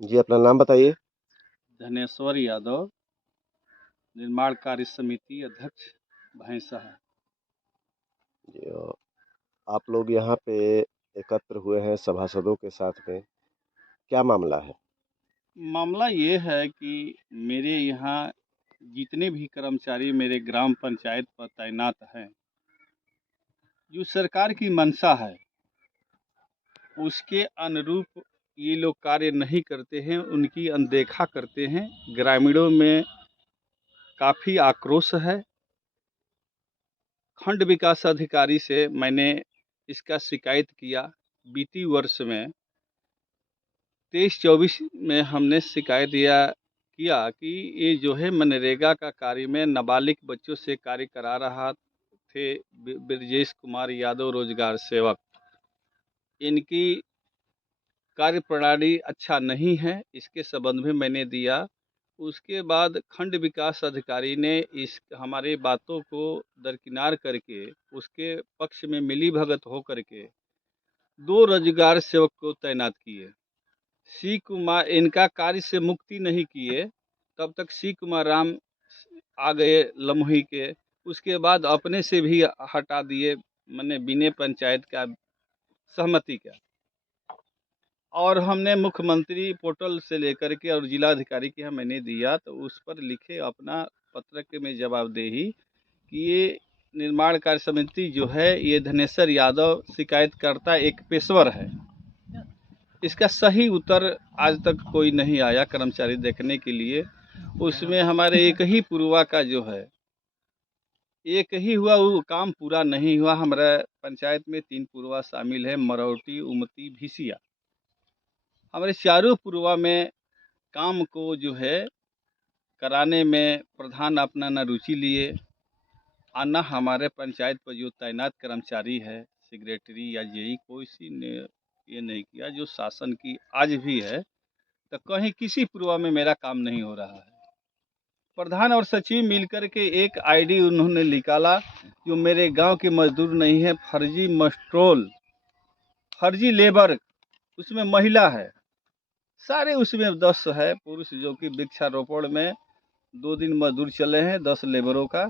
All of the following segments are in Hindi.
जी, अपना नाम बताइए। धनेश्वर यादव, निर्माण कार्य समिति अध्यक्ष भैंसा है। जी, आप लोग यहाँ पे एकत्र हुए हैं सभासदों के साथ में, क्या मामला है? मामला ये है कि मेरे यहाँ जितने भी कर्मचारी मेरे ग्राम पंचायत पर तैनात हैं, जो सरकार की मंशा है उसके अनुरूप ये लोग कार्य नहीं करते हैं, उनकी अनदेखा करते हैं। ग्रामीणों में काफ़ी आक्रोश है। खंड विकास अधिकारी से मैंने इसका शिकायत किया। बीती वर्ष में 23-24 में हमने शिकायत किया कि ये जो है मनरेगा का कार्य में नाबालिग बच्चों से कार्य करा रहा थे ब्रजेश कुमार यादव रोजगार सेवक। इनकी कार्य प्रणाली अच्छा नहीं है, इसके संबंध में मैंने दिया। उसके बाद खंड विकास अधिकारी ने इस हमारे बातों को दरकिनार करके उसके पक्ष में मिली भगत हो करके 2 रोजगार सेवक को तैनात किए। सी कुमार इनका कार्य से मुक्ति नहीं किए, तब तक सी कुमार राम आ गए लम्ही के। उसके बाद अपने से भी हटा दिए, मैंने बिना पंचायत का सहमति का। और हमने मुख्यमंत्री पोर्टल से लेकर के और जिलाधिकारी के यहाँ मैंने दिया, तो उस पर लिखे अपना पत्र के में जवाबदेही कि ये निर्माण कार्य समिति जो है ये धनेश्वर यादव शिकायतकर्ता एक पेशवर है। इसका सही उत्तर आज तक कोई नहीं आया कर्मचारी देखने के लिए। उसमें हमारे एक ही पुरवा का जो है एक ही हुआ, वो काम पूरा नहीं हुआ। हमारा पंचायत में 3 पुरवा शामिल है, मरौटी, उमती, भिसिया। हमारे चारों पुरवा में काम को जो है कराने में प्रधान अपना न रुचि लिए और न हमारे पंचायत पर जो तैनात कर्मचारी है सेक्रेटरी या जेई कोई सी ने ये नहीं किया जो शासन की आज भी है। तो कहीं किसी पुरवा में मेरा काम नहीं हो रहा है। प्रधान और सचिव मिलकर के एक आईडी उन्होंने निकाला जो मेरे गांव के मजदूर नहीं है, फर्जी मस्ट्रोल, फर्जी लेबर, उसमें महिला है, सारे उसमें 10 है पुरुष, जो कि वृक्षारोपण में 2 दिन मजदूर चले हैं 10 लेबरों का।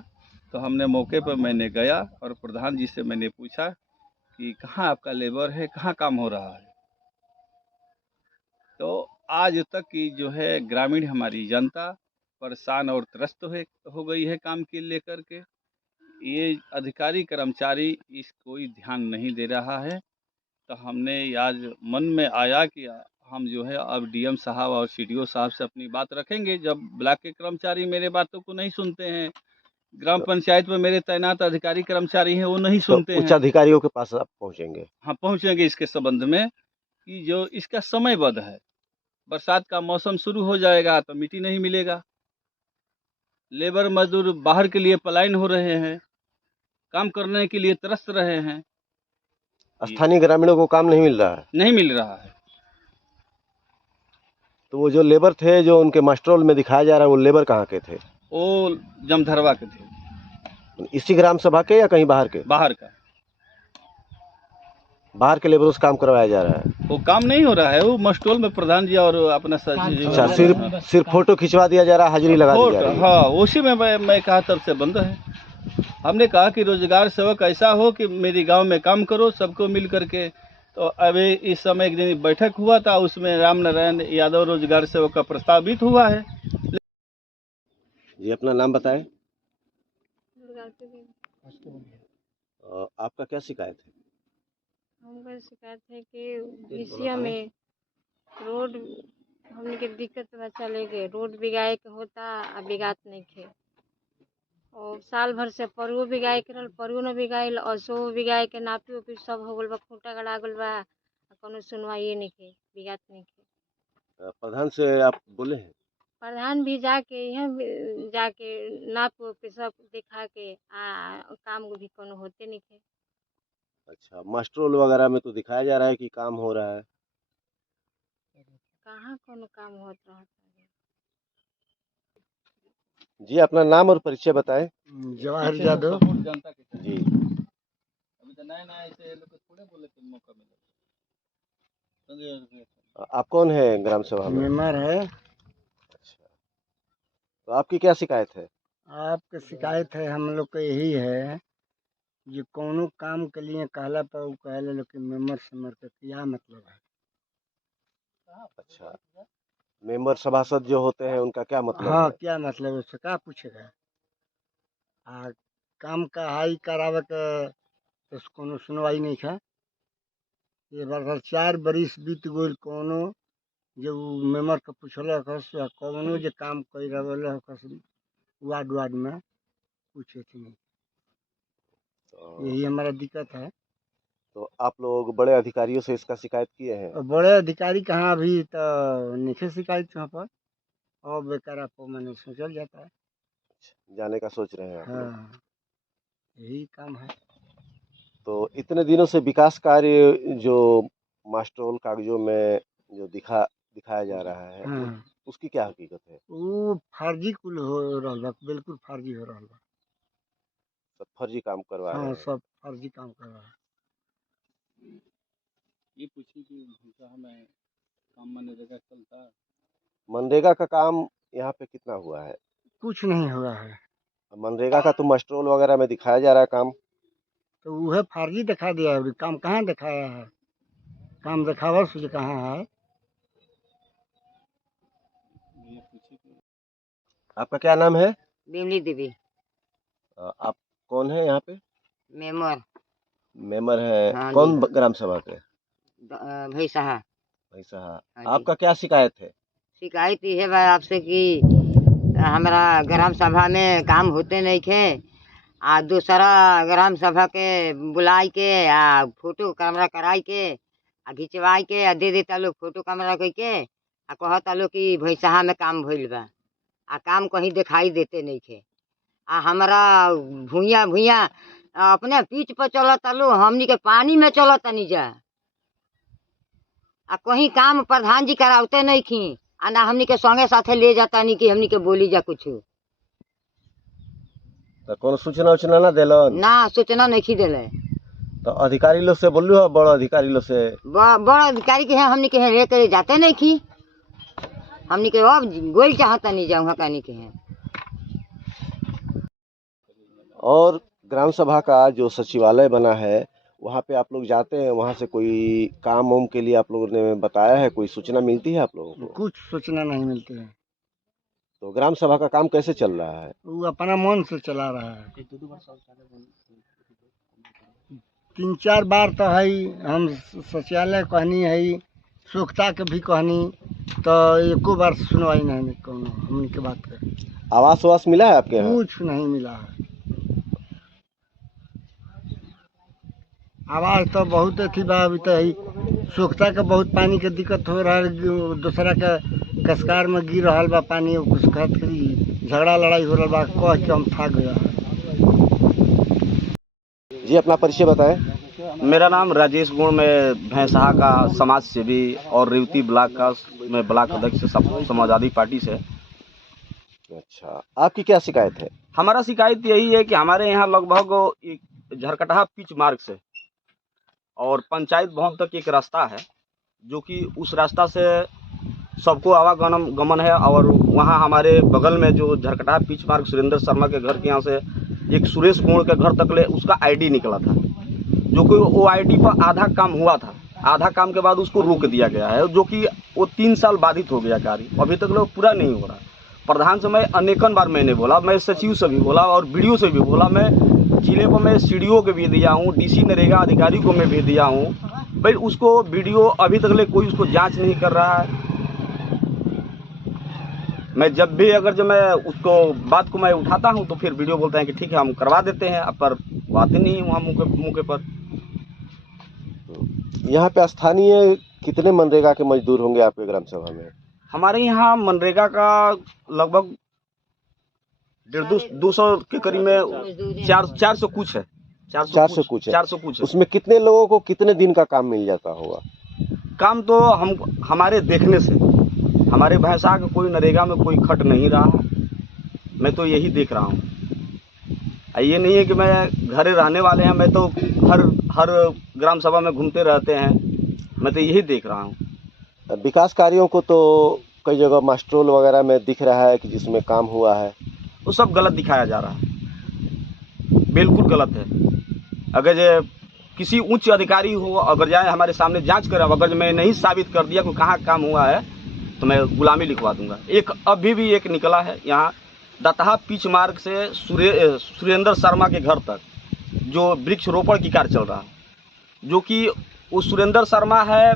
तो हमने मौके पर मैंने गया और प्रधान जी से मैंने पूछा कि कहाँ आपका लेबर है, कहाँ काम हो रहा है। तो आज तक की जो है ग्रामीण हमारी जनता परेशान और त्रस्त हो गई है काम के लेकर के। ये अधिकारी कर्मचारी इस कोई ध्यान नहीं दे रहा है। तो हमने आज मन में आया कि हम जो है अब डीएम साहब और सीडीओ साहब से अपनी बात रखेंगे। जब ब्लॉक के कर्मचारी मेरे बातों को नहीं सुनते हैं, ग्राम तो पंचायत में मेरे तैनात अधिकारी कर्मचारी हैं वो नहीं तो सुनते उच्च हैं। अधिकारियों के पास आप पहुँचेंगे? हाँ, पहुँचेंगे इसके संबंध में कि जो इसका समयबद्ध है। बरसात का मौसम शुरू हो जाएगा तो मिट्टी नहीं मिलेगा, लेबर मजदूर बाहर के लिए पलायन हो रहे हैं, काम करने के लिए तरस रहे हैं, स्थानीय ग्रामीणों को काम नहीं मिल रहा है? नहीं मिल रहा है। तो वो जो लेबर थे जो उनके मास्टरोल में दिखाया जा रहा है, वो लेबर कहाँ के थे? वो जमधरवा के थे, इसी ग्राम सभा के या कहीं बाहर के? बाहर का। बाहर के लेबरों से काम करवाया जा रहा है? वो काम नहीं हो रहा है, वो मस्टोल में प्रधान जी और अपना सचिव। अच्छा, सिर्फ फोटो खिंचवा दिया जा रहा है, हाजिरी लगा दी जा रही है? हाँ, उसी में मैं कहा तब से बंद है। हमने कहा कि रोजगार सेवक ऐसा हो कि मेरी गांव में काम करो सबको मिल करके। तो अभी इस समय एक दिन बैठक हुआ था, उसमें राम नारायण यादव रोजगार सेवक का प्रस्तावित हुआ है। जी, अपना नाम बताएं। आपका क्या शिकायत है? हमका शिकायत है कि विषय में रोड हमने के दिक्कत बा चले गए, रोड बिगाए के होता आ बिगात नहीं खे। और साल भर से परुओ बिगाए के रहल, परुओ न बिगाइल, असो बिगाए के नापी उपी सब हो गल बा, खूंटा गड़ा गल बा, कोनो सुनवाई नहीं खे, बिगात नहीं खे। प्रधान से आप बोले हैं? प्रधान भी जाके यहाँ जाके नाप उप के सब दिखा के काम भी कोनो होते नहीं खे। अच्छा, मास्टरोल वगैरह में तो दिखाया जा रहा है कि काम हो रहा है। कहाँ कोनो काम होत रहता है। जी, अपना नाम और परिचय बताएं। जवाहर यादव। जनता के जी, अभी तो नया नया ऐसे लोग को थोड़े बोले तो मौका मिला। आप कौन है ग्राम सभा में? मेंबर है। अच्छा, तो आपकी क्या शिकायत है? आपके शिकायत है, हम लोग का यही है जो कोनो काम के लिए कहला पर उ कहले लोग कि मेंबर सेमर के क्या मतलब है। अच्छा, मेंबर सभासद जो होते हैं उनका क्या मतलब हाँ, है? क्या मतलब उससे क्या पूछेगा। आ काम का हाई करावे के तो कोनो सुनवाई नहीं है। ये बार 4 बरिस बीत गइल, कोनो जो मेंबर के पूछलकस कौनो जे काम कई रहल हकस वार्ड वार्ड में पूछे थे नहीं। तो, यही हमारा दिक्कत है। तो आप लोग बड़े अधिकारियों से इसका शिकायत किए हैं? और बड़े अधिकारी कहाँ अभी तो नहीं शिकायत वहाँ पर, और बेकार आपको मैंने सोचल जाता है। जाने का सोच रहे हैं आप लोग? हाँ, यही काम है। तो इतने दिनों से विकास कार्य जो मास्टरोल कागजों में जो दिखाया जा रहा है, हाँ, उसकी क्या हकीकत है? वो फर्जी कुल हो रहल बा, बिल्कुल फर्जी हो रहल बा। सब फर्जी काम करवा रहे हाँ, हैं। सब फर्जी काम कर रहा है। ये पूछी कि भूसा में काम मनरेगा चलता। मनरेगा का काम यहाँ पे कितना हुआ है? कुछ नहीं हुआ है। मनरेगा का तो मास्टरोल वगैरह में दिखाया जा रहा है काम। तो वह फर्जी दिखा दिया है, अभी काम कहाँ दिखाया है। काम दिखावा से कहाँ है। ये पूछी कि आपका क्या नाम है? बिमली देवी। आप कौन है यहाँ पे? मेमर। मेंबर है हाँ कौन जी। ग्राम सभा के? भाई साहब। भाई साहब, हाँ जी। आपका क्या शिकायत है? शिकायत ये है भाई आपसे कि हमारा ग्राम सभा में काम होते नहीं थे। आ दूसरा ग्राम सभा के बुलाई के आ फोटो कैमरा कराई के आ खिंचवाई के आ दे देता लोग फोटो कैमरा कह के आ कहता लोग कि भैंसहा में काम भइल बा। आ काम कहीं दिखाई देते नहीं थे। आ हमारा भूया भूया अपने पीठ पर चलता लो, हमनी के पानी में चलता नहीं जा। आ कहीं काम प्रधान जी करावते नहीं खी आ ना हमनी के संगे साथे ले जाता नहीं कि हमनी के बोली जा कुछ तो कौन सूचना उचना ना देलन? ना सूचना नहीं दिले। तो अधिकारी लोग से बोलू है, बड़ अधिकारी लोग से? बड़ा अधिकारी के हैं हमनी के हैं लेकर जाते नहीं खी। हमनी के अब गोल चाहता नहीं जाऊँ कहनी के हैं। और ग्राम सभा का जो सचिवालय बना है वहाँ पे आप लोग जाते हैं, वहाँ से कोई काम वाम के लिए आप लोगों ने बताया है, कोई सूचना मिलती है आप लोगों को? कुछ सूचना नहीं मिलती है। तो ग्राम सभा का काम कैसे चल रहा है? वो अपना मन से चला रहा है। 3-4 बार तो है हम शौचालय कहनी है, स्वच्छता के भी कहनी, तो एको बार सुनवाई नहीं कोनो हमनी के बात के। आवास वास मिला है आपके यहाँ? कुछ नहीं मिला है। आवाज तो बहुत थी बा, अभी तो है स्वच्छता के बहुत पानी के दिक्कत हो रहा है। दूसरा के कसकार में गिर रहा बा पानी, कुछ कहत झगड़ा लड़ाई हो रहा बा, कह के हम थक गया है। जी, अपना परिचय बताएं। मेरा नाम राजेश गुण, मैं भैंसहा का समाज सेवी और रेवती ब्लॉक का मैं ब्लॉक अध्यक्ष समाजवादी पार्टी से। अच्छा, आपकी क्या शिकायत है? हमारा शिकायत यही है कि हमारे यहाँ लगभग झरकटहा पिच मार्ग से और पंचायत भवन तक एक रास्ता है, जो कि उस रास्ता से सबको आवागमन गमन है। और वहाँ हमारे बगल में जो झरकटहा पिच मार्ग सुरेंद्र शर्मा के घर के यहाँ से एक सुरेश गोड़ के घर तक ले उसका आईडी निकला था, जो कि वो आईडी पर आधा काम हुआ था। आधा काम के बाद उसको रोक दिया गया है, जो कि वो 3 साल बाधित हो गया कार्य, अभी तक लोग पूरा नहीं हो रहा। प्रधान से मैं अनेकन बार मैंने बोला, मैं सचिव से भी बोला और बीडीओ से भी बोला, मैं जिले को मैं सीडीओ के भी दिया हूँ, डीसी नरेगा अधिकारी को मैं भी दिया हूँ, भाई उसको बीडीओ अभी तक ले कोई उसको जांच नहीं कर रहा है। मैं जब भी जब मैं उसको बात को मैं उठाता हूँ तो फिर वीडियो बोलते हैं कि ठीक है हम करवा देते हैं, अब पर बात ही नहीं वहाँ मौके पर। यहाँ पे स्थानीय कितने मनरेगा के मजदूर होंगे आपके ग्राम सभा में? हमारे यहाँ मनरेगा का लगभग 150-200 के करीब में 400 कुछ है। 400 कुछ है। 400 कुछ है। उसमें कितने लोगों को कितने दिन का काम मिल जाता होगा? काम तो हम हमारे देखने से हमारे भैंसा के कोई नरेगा में कोई खट नहीं रहा, मैं तो यही देख रहा हूँ। ये नहीं है कि मैं घरे रहने वाले हैं, मैं तो हर ग्राम सभा में घूमते रहते हैं, मैं तो यही देख रहा हूँ। विकास कार्यों को तो कई जगह मास्ट्रोल वगैरह में दिख रहा है कि जिसमें काम हुआ है। वो सब गलत दिखाया जा रहा है, बिल्कुल गलत है। अगर ये किसी उच्च अधिकारी हो, अगर जाए हमारे सामने जांच करे, अगर मैं नहीं साबित कर दिया कि कहाँ काम हुआ है तो मैं गुलामी लिखवा दूंगा। एक अभी भी एक निकला है यहाँ दतहा पिच मार्ग से सुरेंद्र शर्मा के घर तक जो वृक्षरोपण की कार्य चल रहा है, जो कि वो सुरेंद्र शर्मा है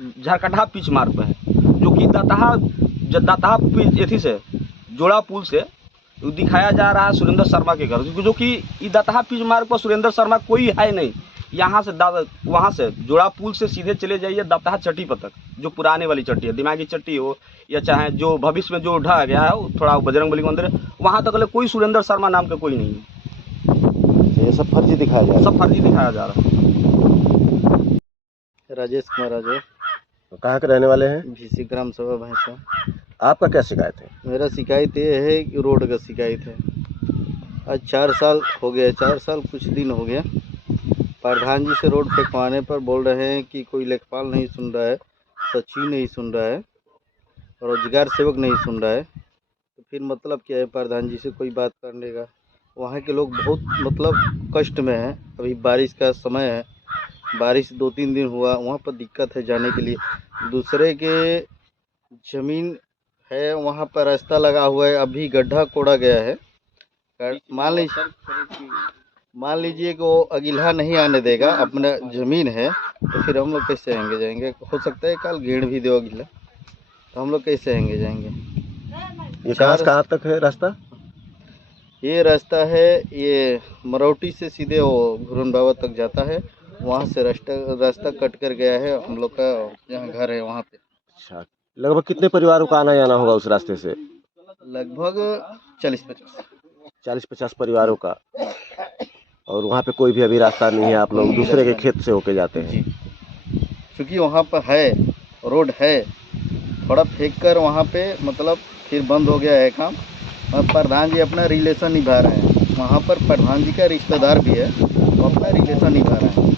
झरकटहा पिच मार्ग पे है, जो कि दतहा पिच एथी से जोड़ा पुल से दिखाया जा रहा है सुरेंद्र शर्मा के घर, जो कि दतहा पिच मार्ग पर सुरेंद्र शर्मा कोई है नहीं। यहाँ से वहाँ से जोड़ा पुल से सीधे चले जाइए दतहा चट्टी पर तक, जो पुराने वाली चट्टी है, दिमागी चट्टी हो या चाहे जो भविष्य में जो ढह गया है थोड़ा बजरंगबली मंदिर, वहाँ तक कोई सुरेंद्र शर्मा नाम का कोई नहीं है। ये सब फर्जी दिखाया जा रहा है। सब फर्जी दिखाया जा रहा है। राजेश कुमार राजो, तो कहाँ के रहने वाले हैं? भीसी ग्राम सभा भैंसा। आपका क्या शिकायत है? मेरा शिकायत ये है कि रोड का शिकायत है। आज 4 साल हो गया, 4 साल कुछ दिन हो गया। प्रधान जी से रोड फेंकवाने पर बोल रहे हैं कि कोई लेखपाल नहीं सुन रहा है, सचिव नहीं सुन रहा है, रोजगार सेवक नहीं सुन रहा है। तो फिर मतलब क्या है प्रधान जी से कोई बात करने का? वहाँ के लोग बहुत मतलब कष्ट में हैं। अभी बारिश का समय है, बारिश 2-3 दिन हुआ, वहाँ पर दिक्कत है जाने के लिए। दूसरे के ज़मीन है, वहाँ पर रास्ता लगा हुआ है, अभी गड्ढा कोड़ा गया है। मान लीजिए कि वो अगिला नहीं आने देगा, अपना ज़मीन है, तो फिर हम लोग कैसे आएंगे जाएंगे? हो सकता है कल घेर भी दो अगिला, तो हम लोग कैसे आएंगे जाएंगे? ये कहाँ तक है रास्ता? ये रास्ता है, ये मरौटी से सीधे वो घुरन बाबा तक जाता है, वहाँ से रास्ता कट कर गया है। हम लोग का जहाँ घर है वहाँ पे। अच्छा, लगभग कितने परिवारों का आना जाना होगा उस रास्ते से? लगभग 40-50 परिवारों का। और वहाँ पे कोई भी अभी रास्ता नहीं है, आप लोग दूसरे के खेत से होके जाते हैं? क्योंकि वहाँ पर है रोड है, थोड़ा फेंक कर वहाँ पे मतलब फिर बंद हो गया है काम। और प्रधान जी अपना रिलेशन निभा रहे हैं, वहाँ पर प्रधान जी का रिश्तेदार भी है, वो अपना रिलेशन निभा रहे हैं।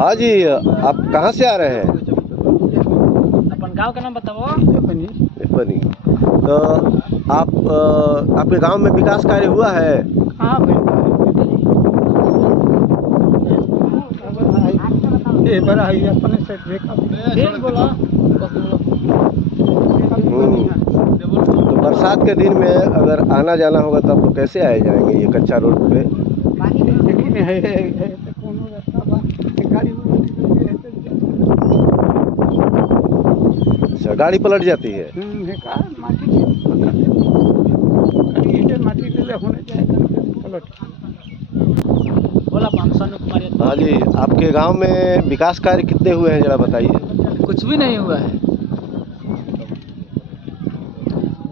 हाँ जी, आप कहाँ से आ रहे हैं? अपन गांव का नाम बताओ। बनी। तो आपके गांव में विकास कार्य हुआ है? हाँ बड़ा है अपने से बोला। तो बरसात के दिन में अगर आना जाना होगा तो आप लोग कैसे आए जाएंगे ये कच्चा रोड पे? अच्छा, गाड़ी पलट जाती है? बोला हाँ जी, आपके गांव में विकास कार्य कितने हुए हैं जरा बताइए। कुछ भी नहीं हुआ है।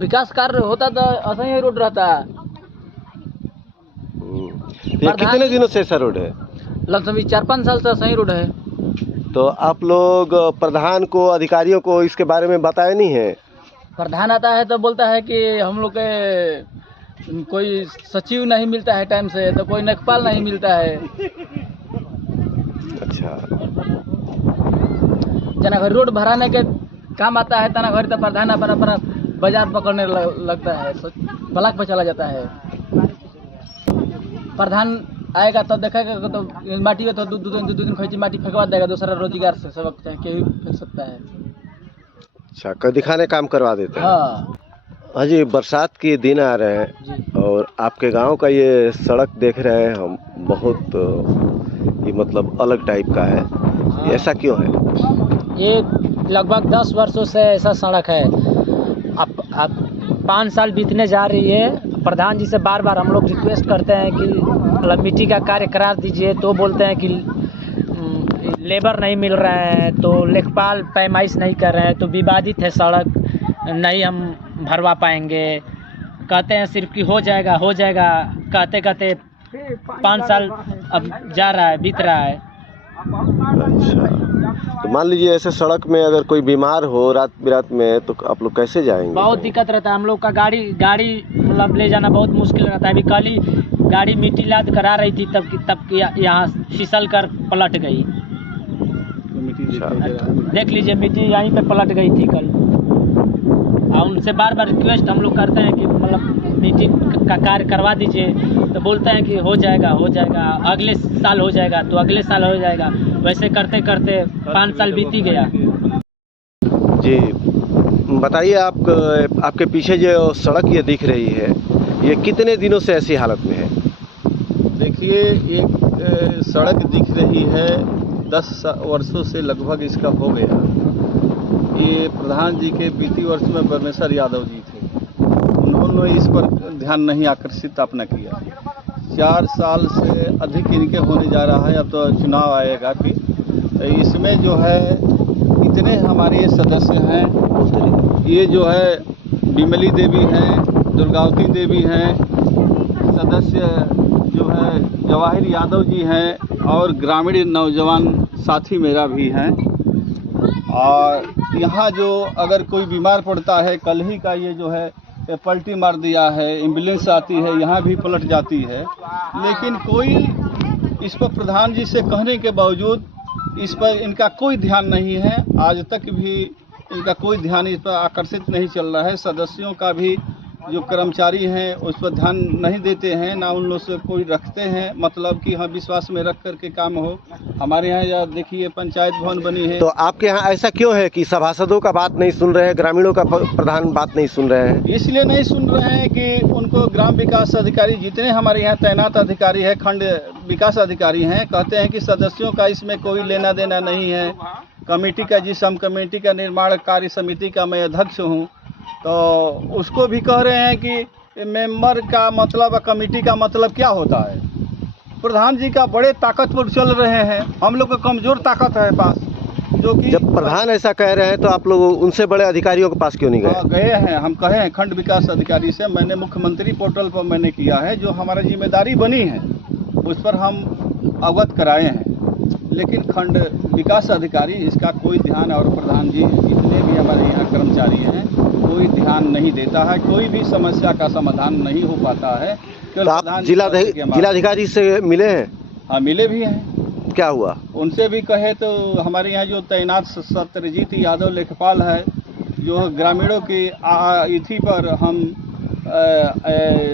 विकास कार्य होता तो ऐसा ही रोड रहता। ये कितने दिनों से ऐसा रोड है? लगभग 4-5 साल से सही रोड है। तो आप लोग प्रधान को, अधिकारियों को इसके बारे में बताया नहीं है? प्रधान आता है तो बोलता है कि हम लोग के कोई सचिव नहीं मिलता है टाइम से, तो कोई लेखपाल नहीं मिलता है। अच्छा, जना घर रोड भराने के काम आता है, तना घर तो प्रधान अपना बाजार पकड़ने लगता है, ब्लॉक पे चला जाता है। प्रधान आएगा तो देखेगा तो माटी है तो दो दिन खींची माटी फेंकवा देगा, दूसरा रोजगार से सबक चाहे केहू फेंक सकता है। अच्छा, कर दिखाने काम करवा देते हैं। हाँ हाँ जी, बरसात के दिन आ रहे हैं और आपके गांव का ये सड़क देख रहे हैं हम, बहुत ये मतलब अलग टाइप का है। ये ऐसा क्यों है? ये लगभग 10 वर्षों से ऐसा सड़क है। अब 5 साल बीतने जा रही है। प्रधान जी से बार बार हम लोग रिक्वेस्ट करते हैं कि मतलब मिट्टी का कार्य करा दीजिए, तो बोलते हैं कि लेबर नहीं मिल रहे हैं, तो लेखपाल पैमाइश नहीं कर रहे हैं, तो विवादित है सड़क, नहीं हम भरवा पाएंगे। कहते हैं सिर्फ कि हो जाएगा कहते कहते 5 साल अब जा रहा है, बीत रहा है। अच्छा, तो मान लीजिए ऐसे सड़क में अगर कोई बीमार हो रात बिरात में तो आप लोग कैसे जाएंगे? बहुत दिक्कत रहता है हम लोग का। गाड़ी मतलब ले जाना बहुत मुश्किल रहता है। अभी कल ही गाड़ी मिट्टी लाद करा रही थी, तब यहाँ फिसल कर पलट गई। अच्छा देख लीजिए मिट्टी यहीं पे पलट गई थी कल, और उनसे बार बार रिक्वेस्ट हम लोग करते हैं कि मतलब मिट्टी का कार्य करवा दीजिए, तो बोलते हैं कि हो जाएगा अगले साल हो जाएगा, तो अगले साल हो जाएगा। वैसे करते करते 5 साल बीत ही गया। जी बताइए, आपके पीछे जो सड़क ये दिख रही है, ये कितने दिनों से ऐसी हालत में है? देखिए, एक सड़क दिख रही है 10 वर्षों से लगभग इसका हो गया। ये प्रधान जी के बीती वर्ष में परमेश्वर यादव जी थे, उन्होंने इस पर ध्यान नहीं आकर्षित अपना किया। 4 साल से अधिक इनके होने जा रहा है, अब तो चुनाव आएगा फिर, तो इसमें जो है इतने हमारे सदस्य हैं, ये जो है विमली देवी हैं, दुर्गावती देवी हैं, सदस्य जो है जवाहिर यादव जी हैं, और ग्रामीण नौजवान साथी मेरा भी हैं। और यहाँ जो अगर कोई बीमार पड़ता है, कल ही का ये जो है पलटी मार दिया है, एम्बुलेंस आती है यहाँ भी पलट जाती है, लेकिन कोई इस पर प्रधान जी से कहने के बावजूद इस पर इनका कोई ध्यान नहीं है। आज तक भी इनका कोई ध्यान इस पर आकर्षित नहीं चल रहा है। सदस्यों का भी जो कर्मचारी हैं उस पर ध्यान नहीं देते हैं, ना उन लोग से कोई रखते हैं, मतलब कि हाँ विश्वास में रख कर के काम हो। हमारे यहाँ यार देखिए पंचायत भवन बनी है। तो आपके यहाँ ऐसा क्यों है कि सभासदों का बात नहीं सुन रहे हैं, ग्रामीणों का प्रधान बात नहीं सुन रहे हैं? इसलिए नहीं सुन रहे हैं कि उनको ग्राम विकास अधिकारी जितने हमारे यहाँ तैनात अधिकारी है, खंड विकास अधिकारी हैं, कहते हैं कि सदस्यों का इसमें कोई लेना देना नहीं है। कमेटी का, जिस हम कमेटी का निर्माण कार्य समिति का मैं अध्यक्ष हूँ, तो उसको भी कह रहे हैं कि मेंबर का मतलब, कमेटी का मतलब क्या होता है। प्रधान जी का बड़े ताकतवर चल रहे हैं, हम लोग का कमज़ोर ताकत है पास, जो कि जब प्रधान ऐसा कह रहे हैं तो आप लोग उनसे बड़े अधिकारियों के पास क्यों नहीं गए? गए हैं, हम कहे हैं खंड विकास अधिकारी से, मैंने मुख्यमंत्री पोर्टल पर मैंने किया है, जो हमारा जिम्मेदारी बनी है उस पर हम अवगत कराए हैं, लेकिन खंड विकास अधिकारी इसका कोई ध्यान, और प्रधान जी जितने भी हमारे यहाँ कर्मचारी हैं कोई ध्यान नहीं देता है, कोई भी समस्या का समाधान नहीं हो पाता है। तो आप जिलाधिकारी से मिले हैं? हाँ, मिले भी हैं। क्या हुआ? उनसे भी कहे तो हमारे यहाँ जो तैनात सत्यजीत यादव लेखपाल है, जो ग्रामीणों की इथी पर हम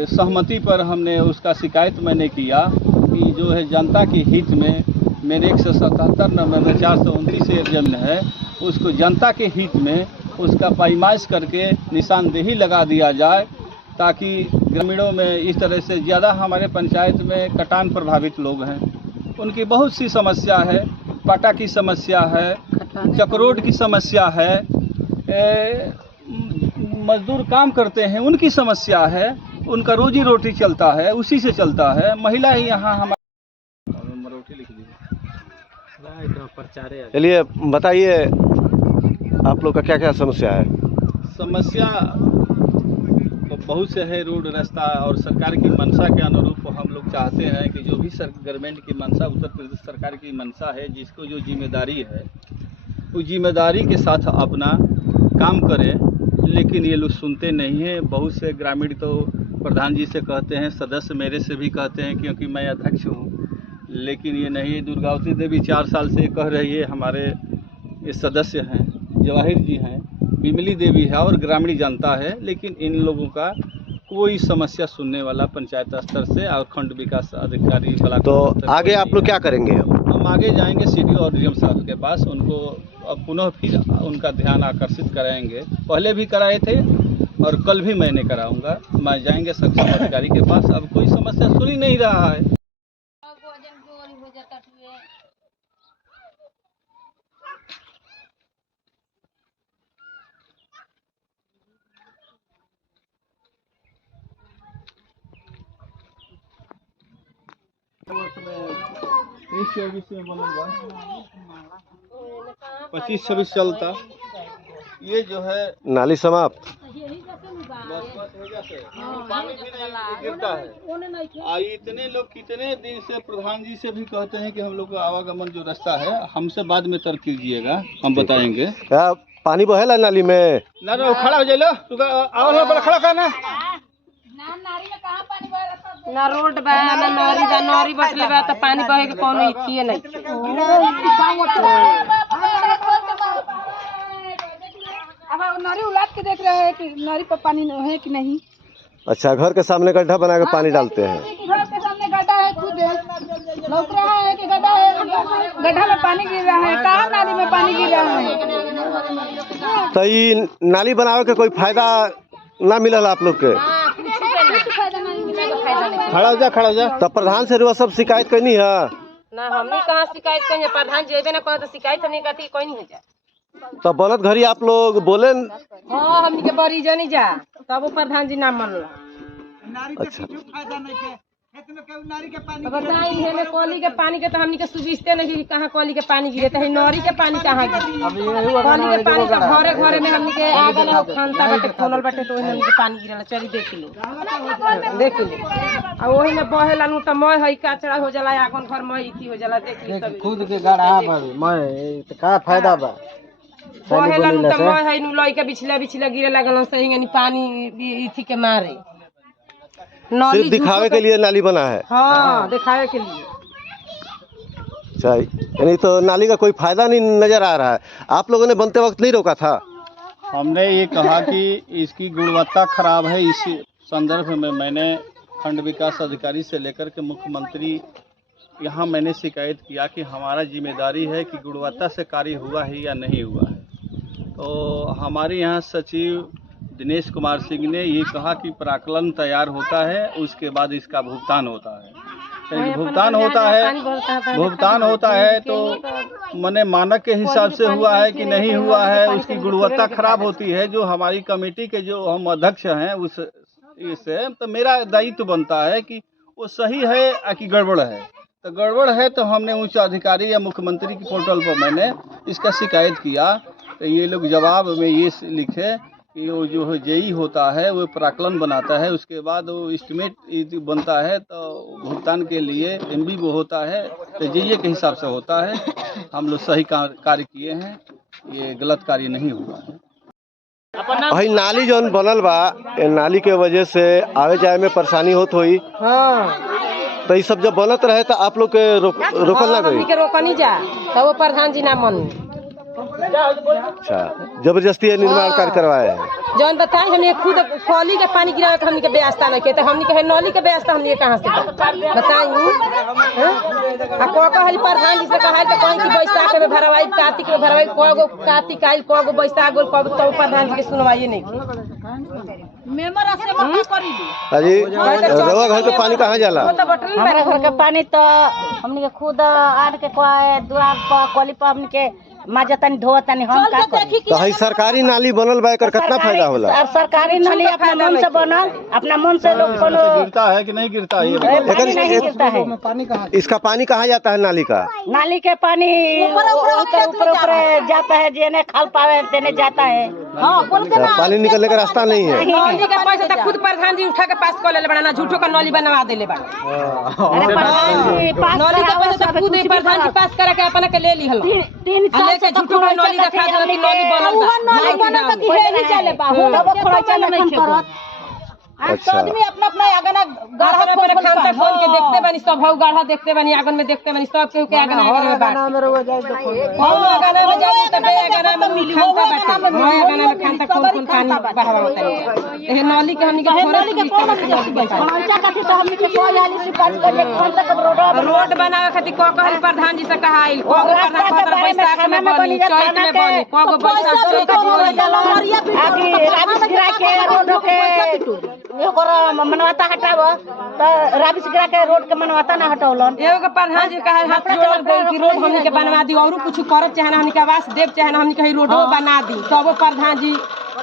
सहमति पर हमने उसका शिकायत मैंने किया कि जो है जनता के हित में मेरे 177 नंबर 429 एजेंट है, उसको जनता के हित में उसका पैमाइश करके निशानदेही लगा दिया जाए, ताकि ग्रामीणों में इस तरह से ज़्यादा हमारे पंचायत में कटान प्रभावित लोग हैं, उनकी बहुत सी समस्या है, पाटा की समस्या है, चक्रोड की समस्या है, मजदूर काम करते हैं उनकी समस्या है, उनका रोजी रोटी चलता है, उसी से चलता है। महिला ही यहाँ हमारे। चलिए बताइए, आप लोग का क्या क्या समस्या है? समस्या तो बहुत से है, रोड रास्ता, और सरकार की मंशा के अनुरूप हम लोग चाहते हैं कि जो भी गवर्नमेंट की मंशा, उत्तर प्रदेश सरकार की मंशा है, जिसको जो जिम्मेदारी है उस जिम्मेदारी के साथ अपना काम करें, लेकिन ये लोग सुनते नहीं हैं। बहुत से ग्रामीण तो प्रधान जी से कहते हैं, सदस्य मेरे से भी कहते हैं क्योंकि मैं अध्यक्ष हूँ, लेकिन ये नहीं। दुर्गावती देवी 4 साल से कह रही है, हमारे ये सदस्य हैं, जवाहिर जी हैं, विमली देवी है, और ग्रामीण जनता है, लेकिन इन लोगों का कोई समस्या सुनने वाला पंचायत स्तर से और खंड विकास अधिकारी ब्लॉक। तो आगे आप लोग क्या करेंगे? हम आगे जाएंगे सीडीओ और डीएम साहब के पास, उनको पुनः फिर उनका ध्यान आकर्षित कराएंगे। पहले भी कराए थे और कल भी मैंने कराऊंगा। मैं जाएंगे सक्षम अधिकारी के पास, अब कोई समस्या सुन ही नहीं रहा है। में 23-24 में बनल बा, 25-26 चलता। ये जो है नाली समाप्त, पानी भी नहीं गिरता है। इतने लोग कितने दिन से प्रधान जी से भी कहते हैं कि हम लोग का आवागमन जो रास्ता है हमसे बाद में तर्क कीजिएगा, हम बताएंगे। क्या पानी बहेला नाली में? ना खड़ा हो जाए लो, खड़ा करना ना रोड बा ना नारी बसले बा, तो पानी बहे के कोनो इच्छिए नहीं। अब नारी उलाट के देख रहे हैं कि नारी पर पानी है कि नहीं। अच्छा, घर के सामने गड्ढा बना के पानी डालते हैं। घर के सामने गड्ढा है, खुद लौट रहा है कि गड्ढा है, गड्ढा में पानी गिर रहा है, कहाँ नाली में पानी गिर रहा है। तो ये नाली बनावे के कोई फायदा ना मिलल आप लोग के? खड़ा हो जा। तो प्रधान से सब शिकायत करनी है ना, हमने कहाँ शिकायत करेंगे, प्रधान जेबे ना कहा तो शिकायत नहीं करती, कोई नहीं हो जाए। तो बनत घड़ी आप लोग बोले? हाँ, हमने के बड़ी जानी जा, तब वो प्रधान जी नाम मनला। अच्छा, बताई है कॉली के पानी के तो हमने के सुविस्ते नहीं, कहाँ कॉली के पानी गिरे तो नौरी के पानी कहाँ गिरे। कॉली के पानी तो घरे घरे में हमने के आगे ना खानता बाटे खोलल बाटे, तो हमने के पानी गिरल। चली देख लो और वही में बहेला नु तो मय है कचरा हो जाला, आगन घर मय इथी हो जाला। देख ली सब खुद के गढ़ा भर मय तो का फायदा बा? बहेला नु तो मय है नु लई के बिछला गिरे लागल सही पानी इथी के मारे। सिर्फ दिखावे के लिए नाली बना है? हाँ, दिखावे के लिए। अच्छा, यानी तो नाली का कोई फायदा नहीं नजर आ रहा है। आप लोगों ने बनते वक्त नहीं रोका था? हमने ये कहा कि इसकी गुणवत्ता खराब है। इस संदर्भ में मैंने खंड विकास अधिकारी से लेकर के मुख्यमंत्री यहाँ मैंने शिकायत किया कि हमारा जिम्मेदारी है कि गुणवत्ता से कार्य हुआ है या नहीं हुआ है। तो हमारे यहाँ सचिव दिनेश कुमार सिंह ने ये कहा कि प्राकलन तैयार होता है, उसके बाद इसका भुगतान होता है। भुगतान होता है तो मैंने मानक के हिसाब से हुआ है कि नहीं हुआ है, उसकी गुणवत्ता खराब होती है। जो हमारी कमेटी के जो हम अध्यक्ष हैं उस इससे तो मेरा दायित्व बनता है कि वो सही है या कि गड़बड़ है। तो गड़बड़ है तो हमने उच्च अधिकारी या मुख्यमंत्री की पोर्टल पर मैंने इसका शिकायत किया। तो ये लोग जवाब में ये लिखे कि वो जो है जेई होता है वो प्राकलन बनाता है, उसके बाद वो एस्टिमेट बनता है, तो भुगतान के लिए एमबी वो होता है, तो जेई के हिसाब से होता है। हम लोग सही कार्य किए हैं, ये गलत कार्य नहीं हुआ है। भाई नाली जौन बनल बा, नाली के वजह से आवे जाए में परेशानी होत होई। हाँ, तो ये सब जब बनत रहे तो आप लोग के रोकल ना गई? रोका नहीं जा, तो वो प्रधान जी नाम मन। अच्छा, जबरदस्ती निर्माण कार्य करवाए हैं? जौन बताए हमने खुद कॉली के पानी गिरा हमने के व्यवस्था नहीं किया, तो हमने के नौली के व्यवस्था हमने कहाँ से बताई? हमारी प्रधान जी से कहा तो कहीं की बैसाख में भरवाई, कार्तिक में भरवाई, कगो कार्तिक आई, कगो बैसाख गोल, कगो तो प्रधान जी के सुनवाई नहीं। अजी रवा घर के पानी कहाँ जाला? हमारे घर के पानी तो हमने के खुद आन के द्वार पर कॉली पर हमने के माजतनी धोतनी हम का करी। तो हई सरकारी नाली बनल बा, एकर कितना फायदा होला? अब सरकारी नाली अपना मन से बनल, अपना मन से लोग कोनो गिरता है कि नहीं गिरता है? पानी नहीं गिरता है। इसका पानी कहाँ जाता है? नाली का नाली के पानी ऊपर जाता है, जेने खाल पावे तेने जाता है। पानी निकलने का रास्ता नहीं है। नौली के पैसा तो खुद प्रधान जी उठा के पास कर ले बना, झूठो का नौली बनवा देले बा। नौली के पैसा तो खुद प्रधान जी पास करा के अपना के ले ली हलो। 3 साल से झूठो का नौली दिखा दे कि नौली बनल बा, नहीं बनल तो हे नहीं चले बा, हो थोड़ा चले नहीं करत। अच्छा, आदमी अपना अपना आगना गाढ़ा पर खानता खोल के देखते बनी, सब हौ गाढ़ा देखते बनी, आगन में देखते बनी, सब केहू के आगन में बात हम आगन में जाए तो बे आगन में मिली खानता बाटे, मैं आगन में खानता कौन पानी बहावा होता है। ए नौली के हमनी के नौली के खर्चा कथि तो हमनी के कोई आली शिकायत करे, कौन तक रोड बनावे खातिर को कहल प्रधान जी से कहाई, को प्रधान पर बैसाख में बनी, चैत में बनी, को बैसाख चैत में आगे राबिस गिरा के रोड के मनवाता हटाव तो राबिस गिरा के रोड के मनवाता ना हटौलन। एगो प्रधान जी कहा हाथ जोड़ल बोल कि रोड हमनी के बनवा दी, और कुछ करब चाहे ना, हमनी के आवास देव चाहे ना, हमनी के रोडो बना दी, तब प्रधान जी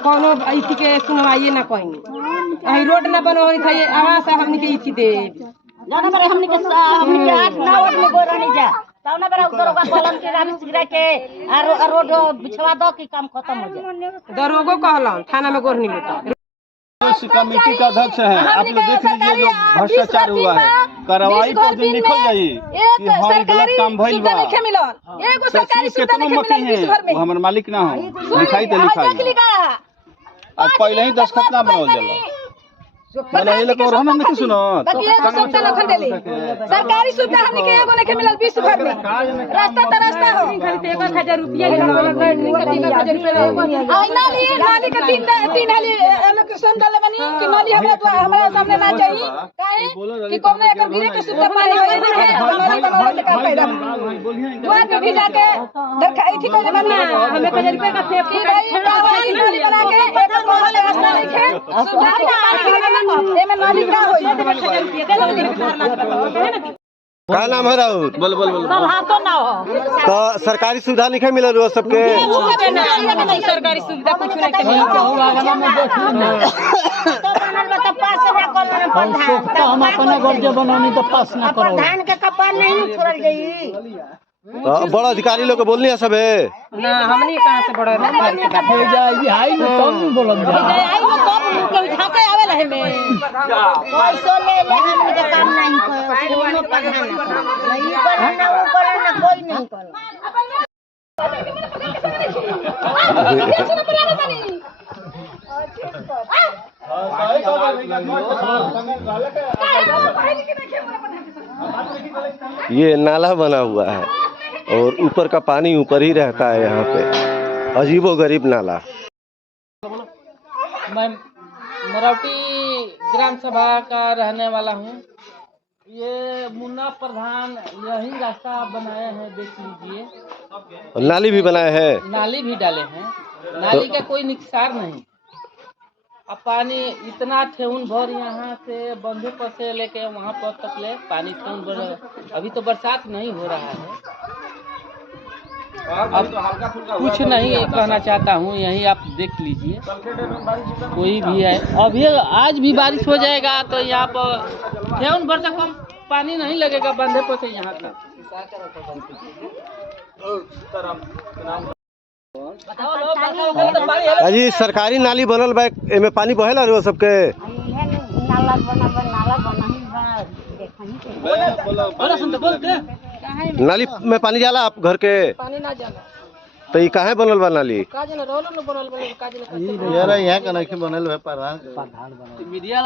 कोनो इथी के सुनवाइए ना कहीं। रोड ना बनवाई था आवास हमनी के इथी दे जाना बरे हमनी के 8-9 वार्ड में गोर नहीं जा तावना बरे उधर का कॉलम के राबिस गिरा के और रोड बिछवा दो कि काम खत्म हो जाए। दरोगो कहलन थाना में गोर नहीं होता। इस कमेटी का अध्यक्ष हैं, आप लोग देख लीजिए जो भ्रष्टाचार हुआ है, कार्रवाई पर दिन लिखल जाई कि हाँ गलत काम भइल बा। कितना मती है वो हमर मालिक ना हो, लिखाई तो लिखाई आज पहले ही दस्खत ना बनावल जाला। बाकी एगो सुविधा नखन देली सरकारी सुविधा हमनी के एगो नहीं मिलल विश्व भर में रास्ता तो रास्ता हो 1000 रुपया नाली के तीन हाली एलोकेशन डाले बनी कि नाली हमरा सामने ना चाहिए काहे कि कोनो एकर गिरे के सुविधा पानी होए नहीं नाली बनावे के का फायदा दुआर पे भी जाके दरखा इथी कोने बनना हमें 1000 रुपया का फेंक की भाई नाली बना के एकर मोहल्ले रास्ता नहीं है सुविधा एमे नाली का होई का नाम है राहुल? बोल सब हाथों ना हो तो सरकारी सुविधा नहीं मिलल हुआ सबके? सरकारी सुविधा कुछ नहीं तो बनल बा तो पास ना करल प्रधान हम अपना गर्जे बनानी तो पास ना करो प्रधान के कपाल नहीं छोड़ल गई तो बड़ा अधिकारी लोग के बोलनी है सबे? ना हमनी कहां से बड़ा रोड के बात हो जाएगी हाई में कम बोलम जा आई वो कब के झाके आवे रहे में पैसो ले हमनी के काम नहीं करे कोनो प्रधान नहीं करे ना वो करे ना कोई नहीं करे ये नाला बना हुआ है और ऊपर का पानी ऊपर ही रहता है यहाँ पे, अजीबोगरीब नाला। मैं मराठी ग्राम सभा का रहने वाला हूँ। ये मुन्ना प्रधान यही रास्ता बनाए हैं, देख लीजिए। नाली भी बनाए हैं, नाली भी डाले हैं, नाली का कोई नुकसान नहीं। अब पानी इतना ठेहुन भर यहाँ से बंधे पर से लेके वहाँ पर तक ले पानी ठेहुन भर। अभी तो बरसात नहीं हो रहा है। अब कुछ नहीं कहना चाहता हूँ, यही आप देख लीजिए। कोई भी है, अभी आज भी बारिश हो जाएगा तो यहाँ पर ठेहुन भर तक पानी नहीं लगेगा बंधे पर से यहाँ तक। अजी सरकारी नाली बनल बा, एमे पानी बहेला रो सबके? नाला बना नाली में पानी जाला आप घर के? पानी ना जाला तो ये काहे बनल बा नाली? काज न रोल न बनल काज न यार यहाँ का नहीं बनल है प्रधान मीडिया